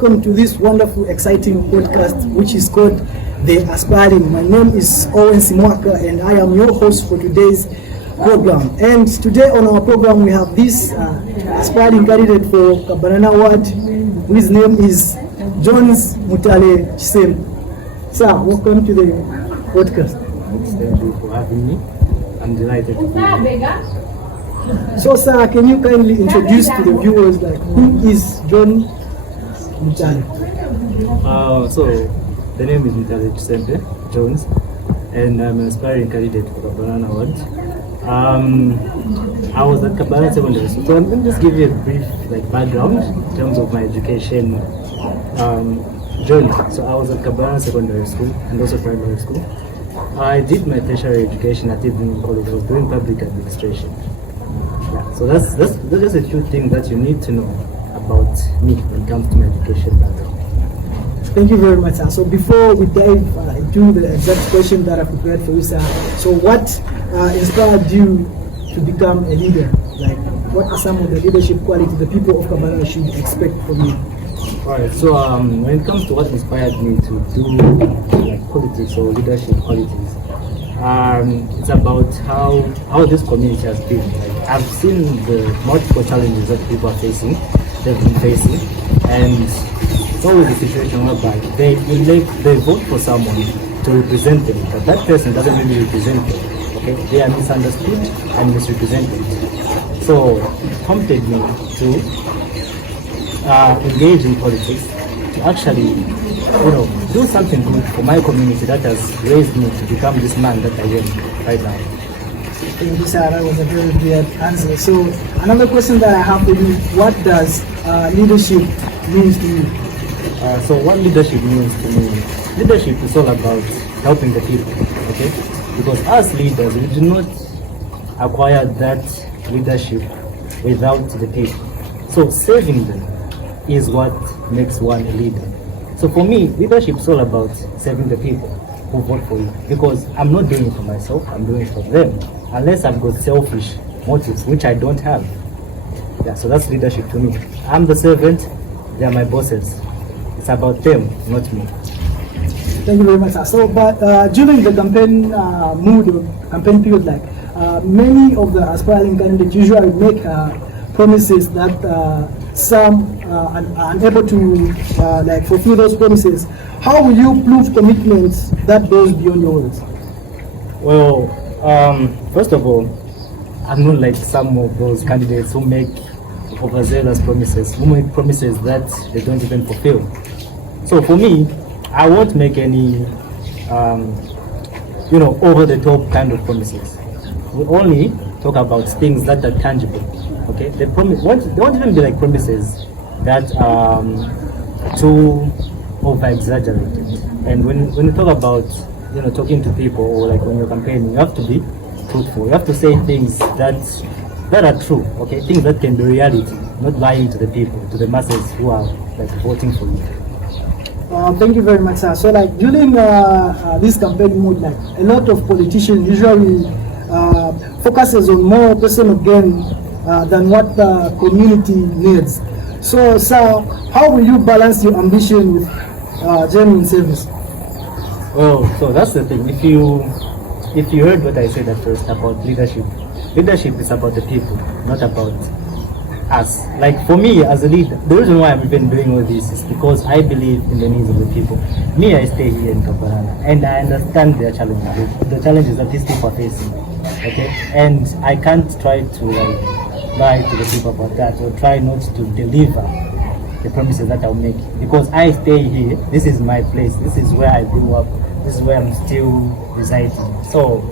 welcome to this wonderful, exciting podcast, which is called The Aspiring. My name is Owen Simwaka, and I am your host for today's program. And today on our program, we have this aspiring candidate for Kabanana Award, whose name is Jones Mutale Chisem. Sir, welcome to the podcast. Thank you for having me. I'm delighted to be here. So, sir, can you kindly introduce to the viewers who is John Mutale? So the name is Mutale Chisembe Jones, and I'm an aspiring candidate for the Kabanana Award. I was at Kabanana Secondary School, so I'm going to just give you a brief background in terms of my education journey. So I was at Kabanana Secondary School and also primary school. I did my tertiary education at Evening College. I was doing public administration. Yeah, so that's just a few things that you need to know about me when it comes to my education background. Thank you very much, sir. So before we dive into the exact question that I prepared for you, sir, so what inspired you to become a leader? Like, what are some of the leadership qualities the people of Kabanana should expect from you? Alright, so when it comes to what inspired me to do politics or leadership qualities, it's about how this community has been. I've seen the multiple challenges that people are facing, they've been facing, and it's always a situation whereby they vote for someone to represent them, but that person doesn't really represent them. Okay, they are misunderstood and misrepresented. So it prompted me to engage in politics, to actually do something good for my community that has raised me to become this man that I am right now. Thank you, sir. That was a very good answer. So another question that I have for you, what does leadership mean to you? So what leadership means to me, leadership is all about helping the people, okay? Because as leaders, we do not acquire that leadership without the people. So saving them is what makes one a leader. So for me, leadership is all about serving the people who vote for you, because I'm not doing it for myself, I'm doing it for them, unless I've got selfish motives, which I don't have. Yeah, so that's leadership to me. I'm the servant, they are my bosses. It's about them, not me. Thank you very much, sir. So, but during the campaign mood or campaign period, many of the aspiring candidates usually make promises that some are unable to fulfill those promises. How will you prove commitments that goes beyond your words? Well, first of all, I'm not like some of those candidates who make overzealous promises, who make promises that they don't even fulfill. So for me, I won't make any, over-the-top kind of promises. We only talk about things that are tangible. Okay, they won't even be like promises that are too over-exaggerated. And when you talk about talking to people, or when you're campaigning, you have to be truthful. You have to say things that are true. Okay, things that can be reality, not lying to the people, to the masses who are voting for you. Thank you very much, sir. So during this campaign mode, a lot of politicians usually focuses on more personal gain than what the community needs. So, sir, how will you balance your ambition with genuine service? Well, so that's the thing. If you heard what I said at first about leadership is about the people, not about us. Like for me as a leader, the reason why I'm even doing all this is because I believe in the needs of the people. Me, I stay here in Kabanana, and I understand their challenges, the challenges that these people are facing. Okay, and I can't try to lie to the people about that, or try not to deliver the promises that I'll make, because I stay here. This is my place. This is where I grew up. This is where I'm still residing. So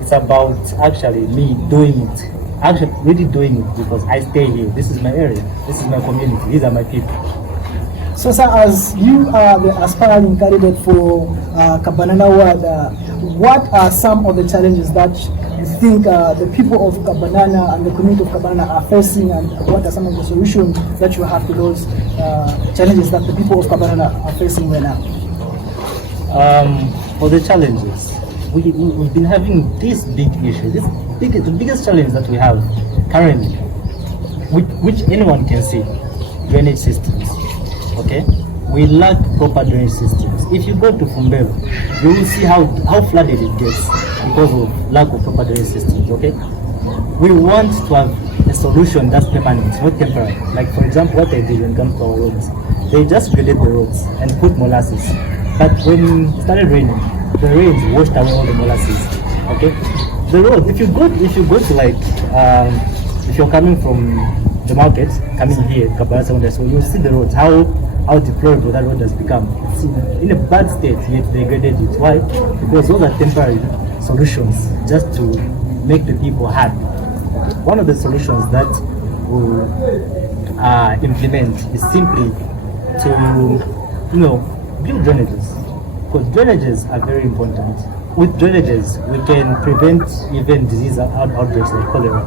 it's about actually me doing it. Actually, really doing it because I stay here. This is my area. This is my community. These are my people. So, sir, as you are the aspiring candidate for Kabanana Award, what are some of the challenges that you think the people of Kabanana and the community of Kabanana are facing, and what are some of the solutions that you have to those challenges that the people of Kabanana are facing right now? For the challenges, we've been having this big issue, the biggest challenge that we have currently, which anyone can see, drainage systems. Okay, we lack proper drainage systems. If you go to Fumbero, you will see how flooded it gets because of lack of proper drainage systems. Okay, we want to have a solution that's permanent, not temporary. Like for example, what they did when it comes to our roads, they just graded the roads and put molasses. But when it started raining, the rains washed away all the molasses. Okay, the road. If you go to like if you're coming from the market, coming here, Kabanana, so you'll see the roads, how deplorable that road has become. It's in a bad state, yet they graded it. Why? Because those are temporary solutions just to make the people happy. One of the solutions that we'll implement is simply to, build drainages. Because drainages are very important. With drainages, we can prevent even disease outbreaks like cholera.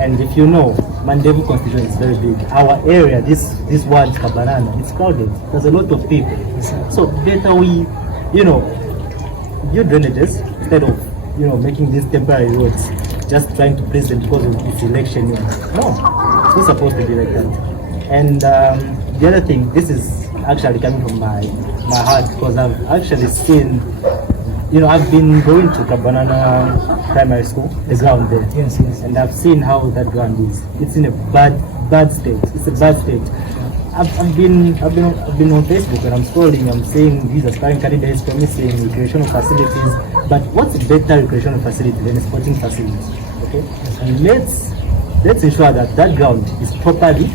And if you know, Mandevu constituency is very big. Our area, this ward Kabanana, it's crowded. There's a lot of people. So better we, build drainages instead of, making these temporary roads, just trying to please them because of this election. No, it's not supposed to be like that. And the other thing, this is actually coming from my heart because I've actually seen, I've been going to Kabanana Primary School, the ground there. Yes. And I've seen how that ground is. It's in a bad state. It's a bad state. I've been on Facebook and I'm scrolling. I'm seeing these aspiring candidates promising recreational facilities. But what's a better recreational facility than a sporting facility? Okay, and let's ensure that ground is properly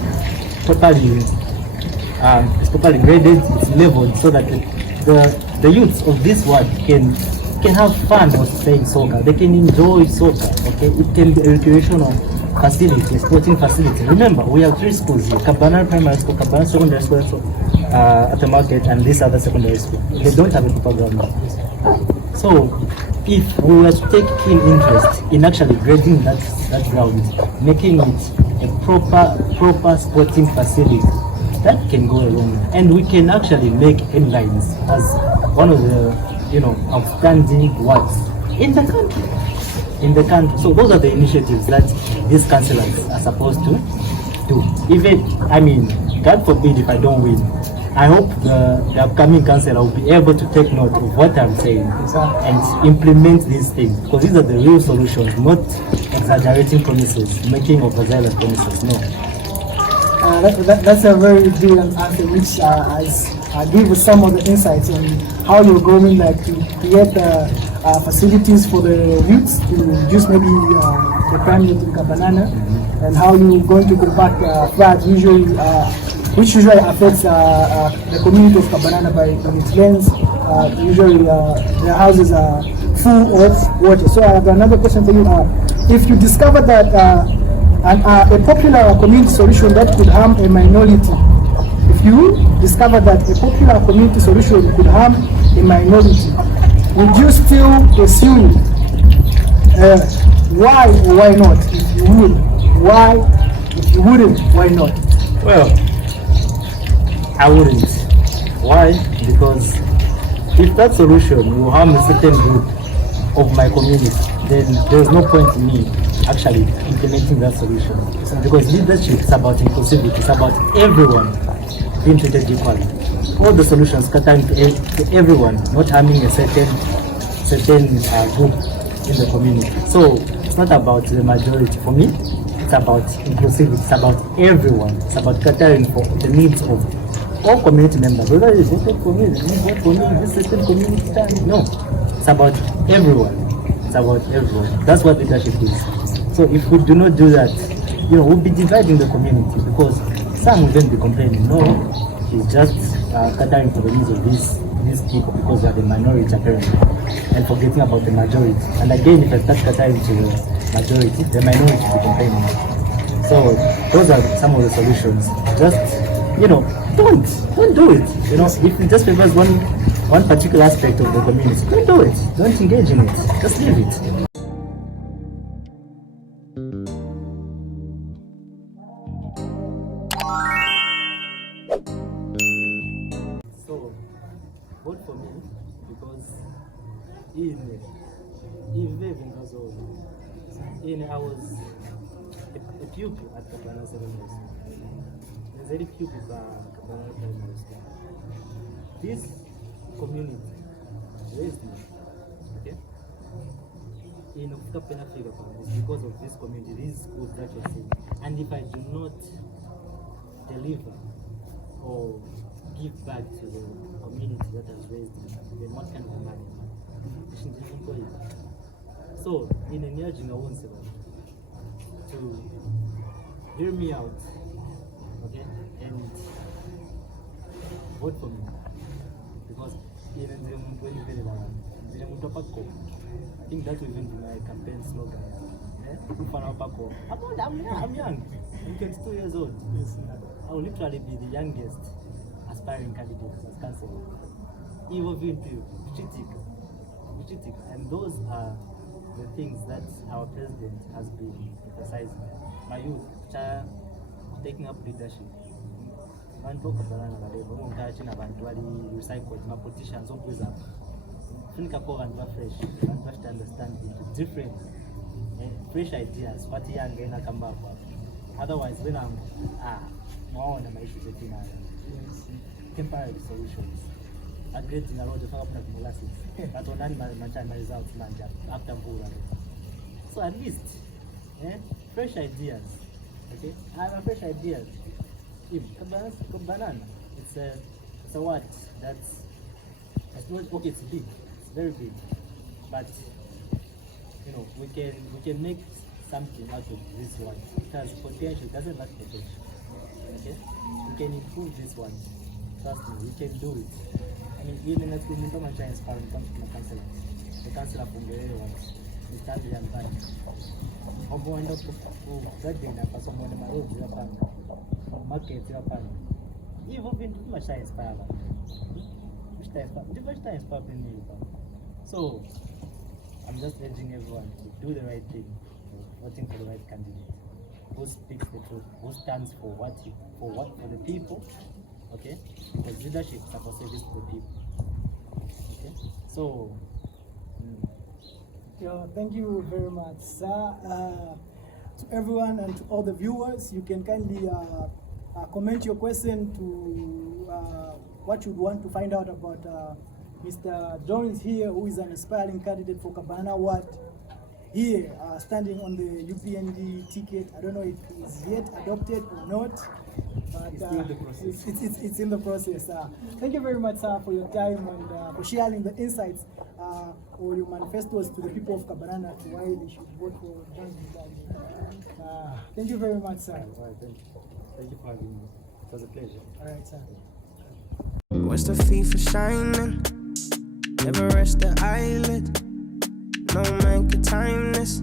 graded, it's leveled, so that the youths of this world can have fun with playing soccer. They can enjoy soccer. Okay, it can be a recreational facility, a sporting facility. Remember, we have 3 schools here: Kabanana Primary School, Kabanana Secondary School, at the market, and this other secondary school. They don't have a proper ground. So, if we were to take keen interest in actually grading that ground, making it a proper sporting facility, that can go a long way. And we can actually make headlines as one of the outstanding words in the country. So those are the initiatives that these councillors are supposed to do. God forbid if I don't win, I hope the upcoming councillor will be able to take note of what I'm saying and implement these things, because these are the real solutions, not exaggerating promises, making overzealous promises. No. That's a very brilliant answer, which I give some of the insights on how you're going to create facilities for the youths to just maybe the crime rate in Kabanana, and how you're going to combat floods which usually affects the community of Kabanana by its length. Usually their houses are full of water. So I have another question for you. If you discover that a popular community solution that could harm a minority, if you discover that a popular community solution could harm a minority, would you still pursue it? Why or why not? If you would, why? If you wouldn't, why not? Well, I wouldn't. Why? Because if that solution will harm a certain group of my community, then there's no point in me actually implementing that solution. Because leadership is about inclusivity, it's about everyone being treated equally. All the solutions cater to everyone, not harming a certain group in the community. So it's not about the majority. For me, it's about inclusivity, it's about everyone, it's about catering for the needs of all community members. Whether it's voted for me, vote for me, this certain community stand. No, it's about everyone. It's about everyone. That's what leadership is. So if we do not do that, we'll be dividing the community, because some will then be complaining, no, it's just catering for the needs of these people because they are the minority apparently, and forgetting about the majority. And again, if I start catering to the majority, the minority will be complaining. So those are some of the solutions. Just don't do it. If it just favors one particular aspect of the community, don't do it. Don't engage in it. Just leave it. So, vote for me because I was a pupil at Kabanana Secondary School. very few people are Kabanana primary school. This community raised me, okay? In Okutapena Africa, it's because of this community, these schools that you're seeing. And if I do not deliver or give back to the community that has raised me, then what kind of a man am I? So, in a near to hear me out, okay, and vote for me, because I think that will even be my campaign slogan. I'm young. I'm 22 years old. I will literally be the youngest aspiring candidate as councillor. Even and those are the things that our president has been emphasizing. My youth, taking up leadership. Man talk about recycled, my politicians always up. Think about and fresh, and fresh to understand the different fresh ideas, what young gonna come back with. Otherwise, when I'm more on my issues, temporary solutions. I get in a lot of molasses. But on my results after Buddha. So at least, fresh ideas. Okay, I have fresh ideas. Kabanana, it's a word that's not okay. It's big, it's very big, but you know we can make something out of this one. It has potential. It doesn't lack potential. Okay, we can improve this one. Trust me, we can do it. I mean, even if we don't much inspired when it comes to the councillor. The councillor from the area was the country and time. I'm going up to that day now for someone in my road, market, even been much inspired. Which time inspired me. So, I'm just urging everyone to do the right thing, voting for the right candidate, who speaks the truth, who stands for for the people. Okay, because leadership is about service to the people. Okay, so yeah, thank you very much, sir. To everyone and to all the viewers, you can kindly comment your question to what you'd want to find out about Mr. Jones here, who is an aspiring candidate for Kabanana Ward here, standing on the UPND ticket. I don't know if he's yet adopted or not. But it's in the process. It's in the process. Thank you very much, sir, for your time and for sharing the insights or your manifestos to the people of Kabanana to why they should vote for John. Thank you very much, sir. All right, thank you for having me. It was a pleasure. All right, sir. What's the fee for shining? Never rest the eyelid. No man can time this.